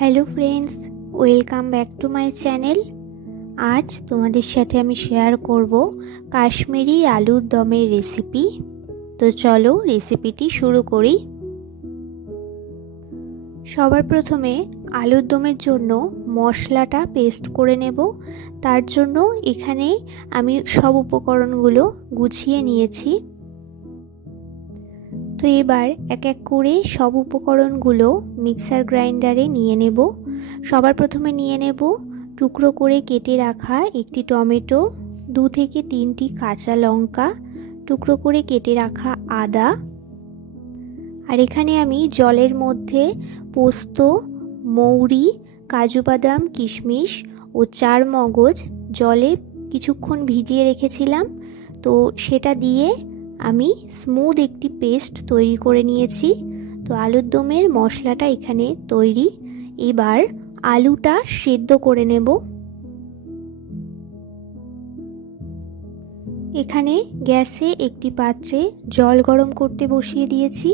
Hello friends, welcome back to my channel. আজ তোমাদের সাথে আমি শেয়ার করব কাশ্মীরি আলুর দমের রেসিপি। তো চলো রেসিপিটি শুরু করি। সবার প্রথমে আলুর দমের জন্য মশলাটা পেস্ট করে নেব। তার জন্য এখানে আমি সব উপকরণগুলো গুছিয়ে নিয়েছি। তো এবার এক এক করে সব উপকরণগুলো মিক্সার গ্রাইন্ডারে নিয়ে নেব। সবার প্রথমে নিয়ে নেব টুকরো করে কেটে রাখা একটি টমেটো, 2 থেকে 3টি কাঁচা লঙ্কা, টুকরো করে কেটে রাখা আদা। আর এখানে আমি জলের মধ্যে পোস্ত, মৌরি, কাজু বাদাম, কিশমিশ ও চারমগজ জলে কিছুক্ষণ ভিজিয়ে রেখেছিলাম। তো সেটা দিয়ে আমি স্মুথ একটি পেস্ট তৈরি করে নিয়েছি। তো আলুর দমের মশলাটা এখানে তৈরি। এবার আলুটা সেদ্ধ করে নেব। এখানে গ্যাসে একটি পাত্রে জল গরম করতে বসিয়ে দিয়েছি।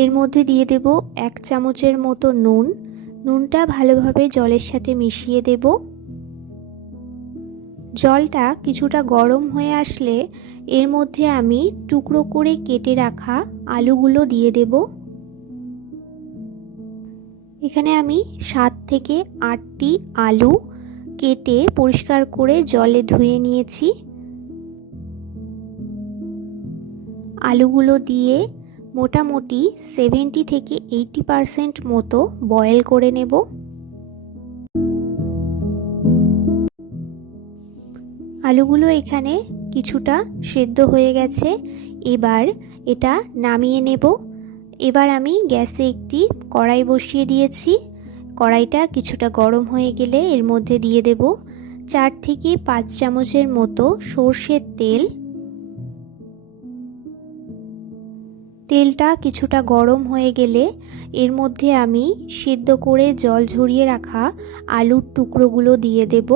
এর মধ্যে দিয়ে দেব 1 চামচের মতো নুন। নুনটা ভালোভাবে জলের সাথে মিশিয়ে দেব। জলটা কিছুটা গরম হয়ে আসলে এর মধ্যে আমি টুকরো করে কেটে রাখা আলুগুলো দিয়ে দেব। এখানে আমি 7 থেকে 8টি আলু কেটে পরিষ্কার করে জলে ধুয়ে নিয়েছি। আলুগুলো দিয়ে মোটামুটি 70 থেকে 80% মতো বয়েল করে নেব। আলুগুলো এখানে কিছুটা সেদ্ধ হয়ে গেছে। এবার এটা নামিয়ে নেব। এবার আমি গ্যাসে একটি কড়াই বসিয়ে দিয়েছি। কড়াইটা কিছুটা গরম হয়ে গেলে এর মধ্যে দিয়ে দেব 4 থেকে 5 চামচের মতো সর্ষের তেল। তেলটা কিছুটা গরম হয়ে গেলে এর মধ্যে আমি সিদ্ধ করে জল ঝরিয়ে রাখা আলুর টুকরোগুলো দিয়ে দেব।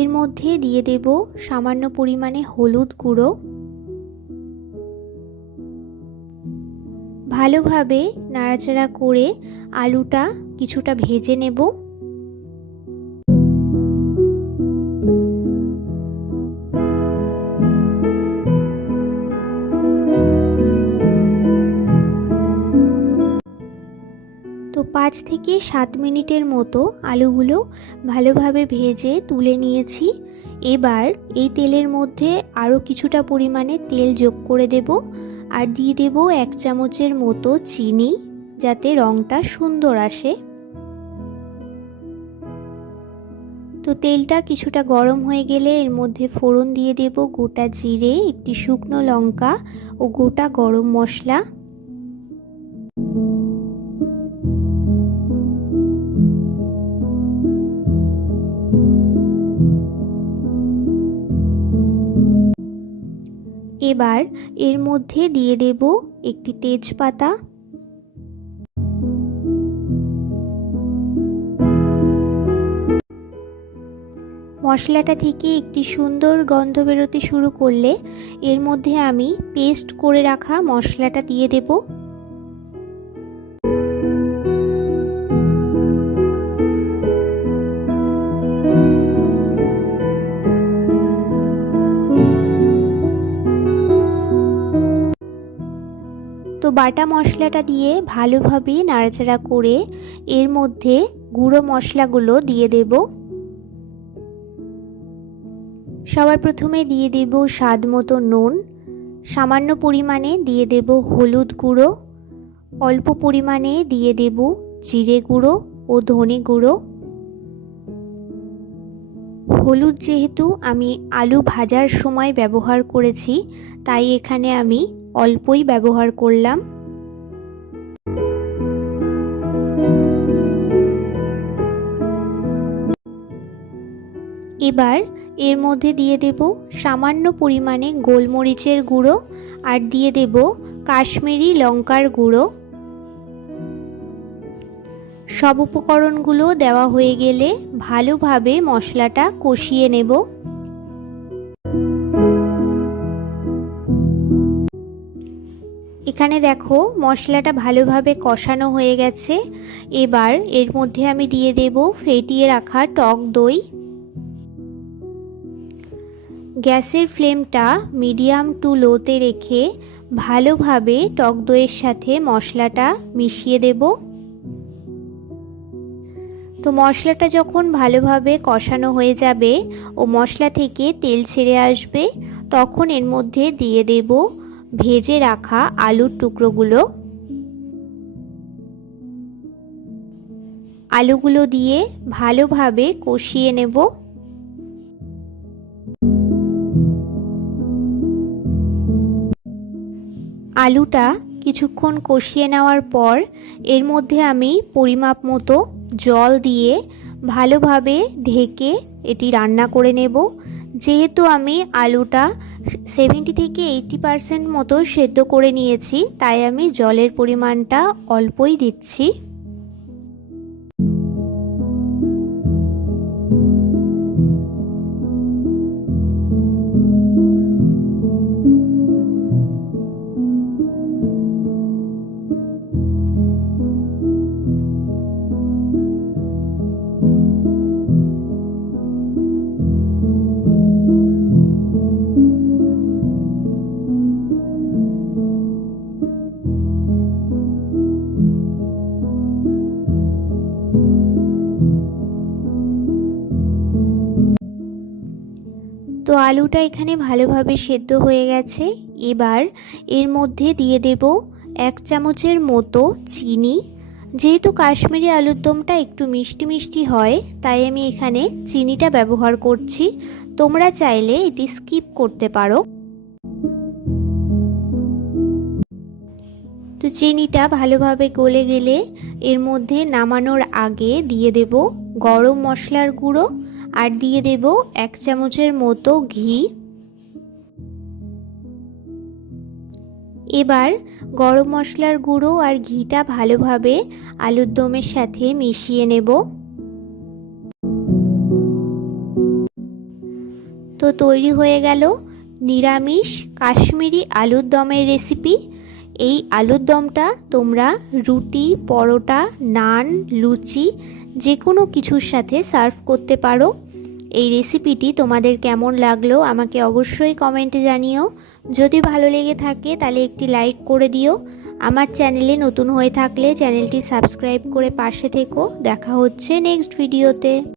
এর মধ্যে দিয়ে দেব সামান্য পরিমাণে হলুদ গুঁড়ো। ভালোভাবে নাড়াচাড়া করে আলুটা কিছুটা ভেজে নেব। তো 5 থেকে 7 মিনিটের মতো আলুগুলো ভালোভাবে ভেজে তুলে নিয়েছি। এবার এই তেলের মধ্যে আরও কিছুটা পরিমাণে তেল যোগ করে দেব আর দিয়ে দেব 1 চামচের মতো চিনি, যাতে রঙটা সুন্দর আসে। তো তেলটা কিছুটা গরম হয়ে গেলে এর মধ্যে ফোড়ন দিয়ে দেব গোটা জিরে, একটি শুকনো লঙ্কা ও গোটা গরম মশলা। এবার এর মধ্যে দিয়ে দেব একটি তেজপাতা। মশলাটা থেকে একটি সুন্দর গন্ধ বেরোতে শুরু করলে এর মধ্যে আমি পেস্ট করে রাখা মশলাটা দিয়ে দেব। তো বাটা মশলাটা দিয়ে ভালোভাবে নাড়াচাড়া করে এর মধ্যে গুঁড়ো মশলাগুলো দিয়ে দেব। সবার প্রথমে দিয়ে দেব স্বাদ মতো নুন, সামান্য পরিমাণে দিয়ে দেব হলুদ গুঁড়ো, অল্প পরিমাণে দিয়ে দেব জিরে গুঁড়ো ও ধনে গুঁড়ো। হলুদ যেহেতু আমি আলু ভাজার সময় ব্যবহার করেছি, তাই এখানে আমি অল্পই ব্যবহার করলাম। এবার এর মধ্যে দিয়ে দেব সামান্য পরিমাণে গোলমরিচের গুঁড়ো আর দিয়ে দেব কাশ্মীরি লঙ্কার গুঁড়ো। সব উপকরণগুলো দেওয়া হয়ে গেলে ভালোভাবে মশলাটা কষিয়ে নেব। এখানে দেখো মশলাটা ভালোভাবে কষানো হয়ে গেছে। এবার এর মধ্যে আমি দিয়ে দেব ফেটিয়ে রাখা টক দই। গ্যাসের ফ্লেমটা মিডিয়াম টু লোতে রেখে ভালোভাবে টক দইয়ের সাথে মশলাটা মিশিয়ে দেব। তো মশলাটা যখন ভালোভাবে কষানো হয়ে যাবে ও মশলা থেকে তেল ছেড়ে আসবে, তখন এর মধ্যে দিয়ে দেব ভেজে রাখা আলুর টুকরোগুলো। আলুগুলো দিয়ে ভালোভাবে কষিয়ে নেব। আলুটা কিছুক্ষণ কষিয়ে নেওয়ার পর এর মধ্যে আমি পরিমাপ মতো জল দিয়ে ভালোভাবে ঢেকে এটি রান্না করে নেব। যেহেতু আমি আলুটা 70 থেকে 80% মতো সেদ্ধ করে নিয়েছি, তাই আমি জলের পরিমাণটা অল্পই দিচ্ছি। তো আলুটা এখানে ভালোভাবে সেদ্ধ হয়ে গেছে। এবার এর মধ্যে দিয়ে দেব 1 চামচের মতো চিনি। যেহেতু কাশ্মীরি আলুর দমটা একটু মিষ্টি মিষ্টি হয়, তাই আমি এখানে চিনিটা ব্যবহার করছি। তোমরা চাইলে এটি স্কিপ করতে পারো। তো চিনিটা ভালোভাবে গলে গেলে এর মধ্যে নামানোর আগে দিয়ে দেব গরম মশলার গুঁড়ো আর দিয়ে দেব 1 চামচের মতো ঘি। এবার গরম মশলার গুঁড়ো আর ঘিটা ভালোভাবে আলুর দমের সাথে মিশিয়ে নেব। তো তৈরি হয়ে গেল নিরামিষ কাশ্মীরি আলুর দমের রেসিপি। এই আলুর দমটা তোমরা রুটি, পরোটা, নান, লুচি যে কোনো কিছুর সাথে সার্ভ করতে পারো। এই রেসিপিটি তোমাদের কেমন লাগলো আমাকে অবশ্যই কমেন্টে জানিও। যদি ভালো লেগে থাকে তাহলে একটি লাইক করে দিও। আমার চ্যানেলে নতুন হয়ে থাকলে চ্যানেলটি সাবস্ক্রাইব করে পাশে থেকো। দেখা হচ্ছে নেক্সট ভিডিওতে।